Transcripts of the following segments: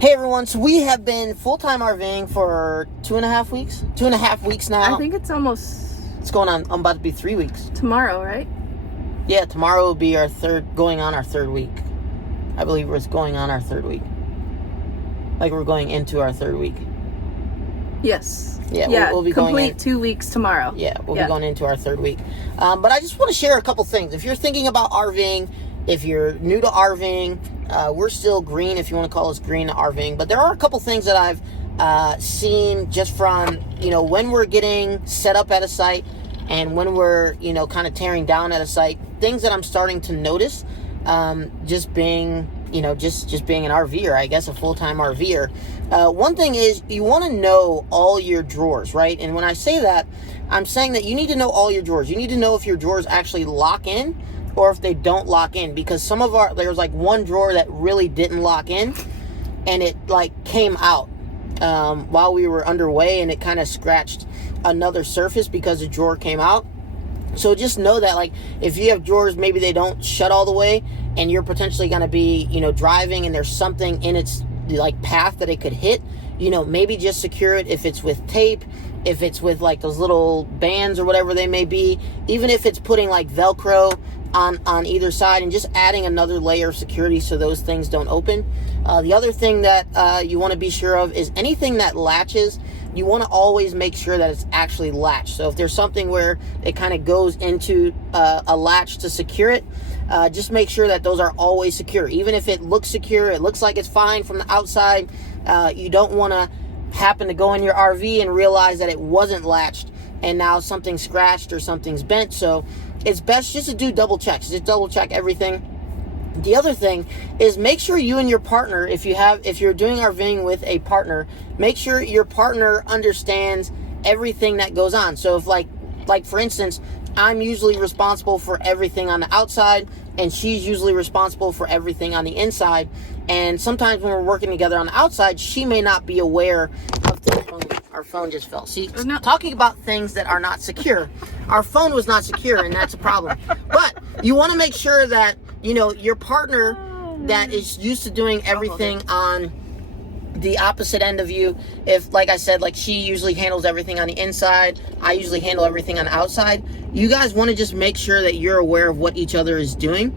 Hey everyone, so we have been full-time RVing for 2.5 weeks? 2.5 weeks now. I think it's almost... It's going on, I'm about to be 3 weeks. Tomorrow, right? Yeah, tomorrow will be going on our third week. I believe it's going on our third week. Like we're going into our third week. Yes. Yeah, we'll be complete going in, 2 weeks tomorrow. Yeah, we'll be going into our third week. But I just want to share a couple things. If you're thinking about RVing, if you're new to RVing, we're still green, if you want to call us green to RVing. But there are a couple things that I've seen just from, when we're getting set up at a site and when we're, kind of tearing down at a site, things that I'm starting to notice, just being, just being an RVer, I guess, a full-time RVer. One thing is you want to know all your drawers, right? And when I say that, I'm saying that you need to know all your drawers. You need to know if your drawers actually lock in or if they don't lock in, because there's like one drawer that really didn't lock in and it like came out while we were underway, and it kind of scratched another surface because the drawer came out. So just know that, like, if you have drawers, maybe they don't shut all the way and you're potentially going to be, driving and there's something in its like path that it could hit, maybe just secure it. If it's with tape, if it's with like those little bands or whatever they may be, even if it's putting like Velcro on either side and just adding another layer of security so those things don't open. The other thing that you want to be sure of is anything that latches, you want to always make sure that it's actually latched. So if there's something where it kind of goes into a latch to secure it, just make sure that those are always secure. Even if it looks secure, it looks like it's fine from the outside, you don't want to happen to go in your RV and realize that it wasn't latched and now something's scratched or something's bent. So it's best just to do double checks. Just double check everything. The other thing is make sure you and your partner, if you're doing RVing with a partner, make sure your partner understands everything that goes on. So if like for instance, I'm usually responsible for everything on the outside and she's usually responsible for everything on the inside. And sometimes when we're working together on the outside, she may not be aware of things. Our phone just fell. See, talking about things that are not secure. Our phone was not secure, and that's a problem. But you want to make sure that, your partner that is used to doing everything on the opposite end of you, if, like I said, like she usually handles everything on the inside, I usually handle everything on the outside. You guys want to just make sure that you're aware of what each other is doing,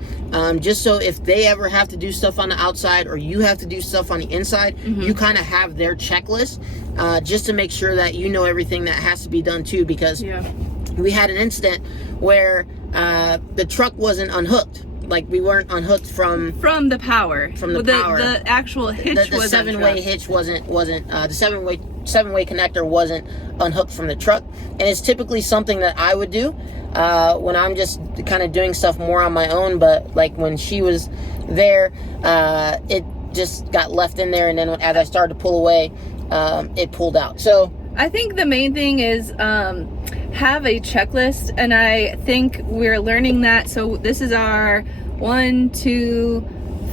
just so if they ever have to do stuff on the outside or you have to do stuff on the inside, you kind of have their checklist, just to make sure that you know everything that has to be done too, because we had an incident where the truck wasn't unhooked. Like we weren't unhooked from the power. From the power. The actual hitch the seven-way hitch wasn't the seven-way connector wasn't unhooked from the truck. And it's typically something that I would do when I'm just kind of doing stuff more on my own. But like when she was there, it just got left in there, and then as I started to pull away, it pulled out. So I think the main thing is have a checklist, and I think we're learning that. So this is our 1, 2,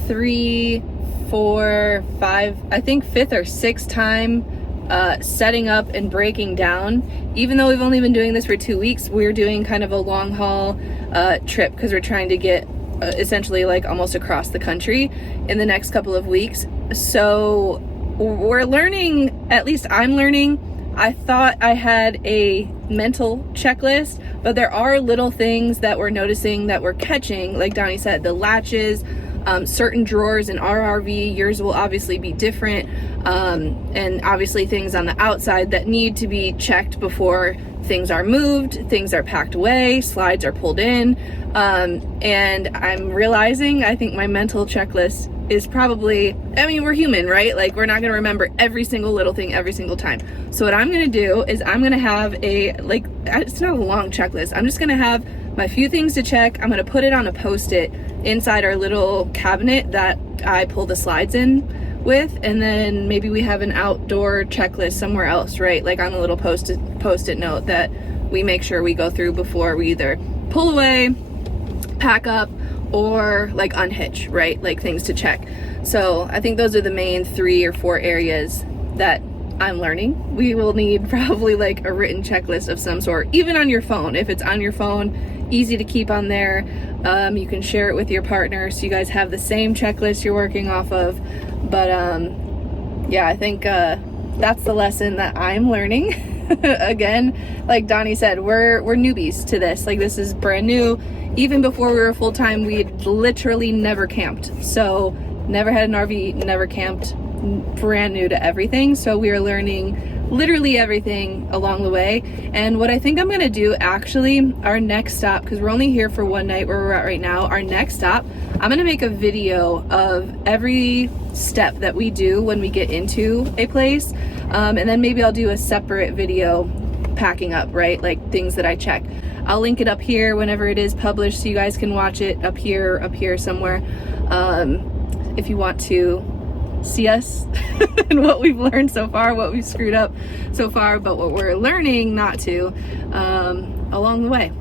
3, 4, 5, I think 5th or 6th time setting up and breaking down. Even though we've only been doing this for 2 weeks, we're doing kind of a long haul trip because we're trying to get essentially like almost across the country in the next couple of weeks. So we're learning, at least I'm learning. I thought I had a mental checklist, but there are little things that we're noticing that we're catching. Like Donnie said, the latches, certain drawers in our RV, yours will obviously be different, and obviously things on the outside that need to be checked before things are moved, things are packed away, slides are pulled in, and I'm realizing I think my mental checklist is probably, we're human, right? Like we're not gonna remember every single little thing every single time. So what I'm gonna do is I'm gonna have it's not a long checklist. I'm just gonna have my few things to check. I'm gonna put it on a Post-it inside our little cabinet that I pull the slides in with, and then maybe we have an outdoor checklist somewhere else, right? Like on a little post-it note that we make sure we go through before we either pull away, pack up, or like unhitch, right? Like things to check. So I think those are the main 3 or 4 areas that I'm learning. We will need probably like a written checklist of some sort, even on your phone. If it's on your phone, easy to keep on there. You can share it with your partner so you guys have the same checklist you're working off of. But yeah, I think that's the lesson that I'm learning. Again, like Donnie said, we're newbies to this. Like, this is brand new. Even before we were full-time, we'd literally never camped. So never had an RV, never camped, brand new to everything. So we are learning literally everything along the way. And what I think I'm gonna do, actually, our next stop, because we're only here for one night where we're at right now, our next stop, I'm gonna make a video of every step that we do when we get into a place. And then maybe I'll do a separate video packing up, right? Like things that I check. I'll link it up here whenever it is published, so you guys can watch it up here somewhere. If you want to see us and what we've learned so far, what we've screwed up so far, but what we're learning not to along the way.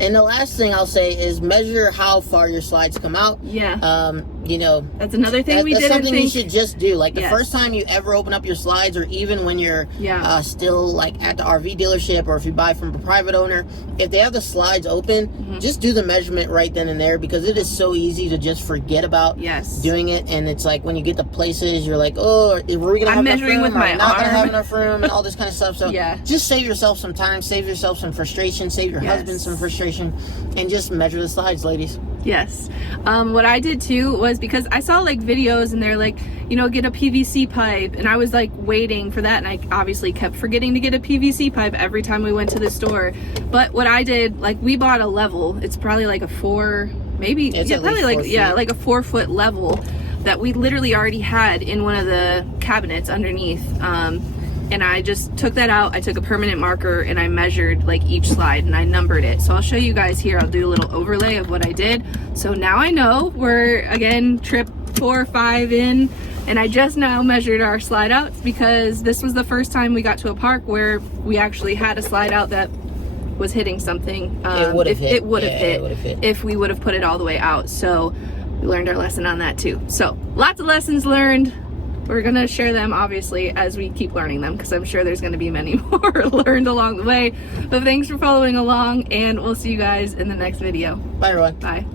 And the last thing I'll say is measure how far your slides come out. Yeah. You know, that's another thing that's something you should just do. Like the Yes. first time you ever open up your slides, or even when you're still like at the RV dealership, or if you buy from a private owner, if they have the slides open, just do the measurement right then and there, because it is so easy to just forget about doing it. And it's like when you get to places, you're like, oh, are we gonna have enough room? with my not gonna arm. have enough room, and all this kind of stuff. So just save yourself some time, save yourself some frustration, save your husband some frustration, and just measure the slides, ladies. Yes. What I did too was, because I saw like videos and they're like, you know, get a PVC pipe, and I was like waiting for that, and I obviously kept forgetting to get a PVC pipe every time we went to the store. But what I did, like, we bought a level. It's probably like a 4, maybe probably like a 4 foot level that we literally already had in one of the cabinets underneath. And I just took that out. I took a permanent marker and I measured like each slide and I numbered it. So I'll show you guys here. I'll do a little overlay of what I did. So now I know we're, again, trip 4 or 5 in, and I just now measured our slide outs, because this was the first time we got to a park where we actually had a slide out that was hitting something. It would have hit. It would have hit if we would have put it all the way out. So we learned our lesson on that too. So lots of lessons learned. We're going to share them, obviously, as we keep learning them, because I'm sure there's going to be many more learned along the way. But thanks for following along, and we'll see you guys in the next video. Bye, everyone. Bye.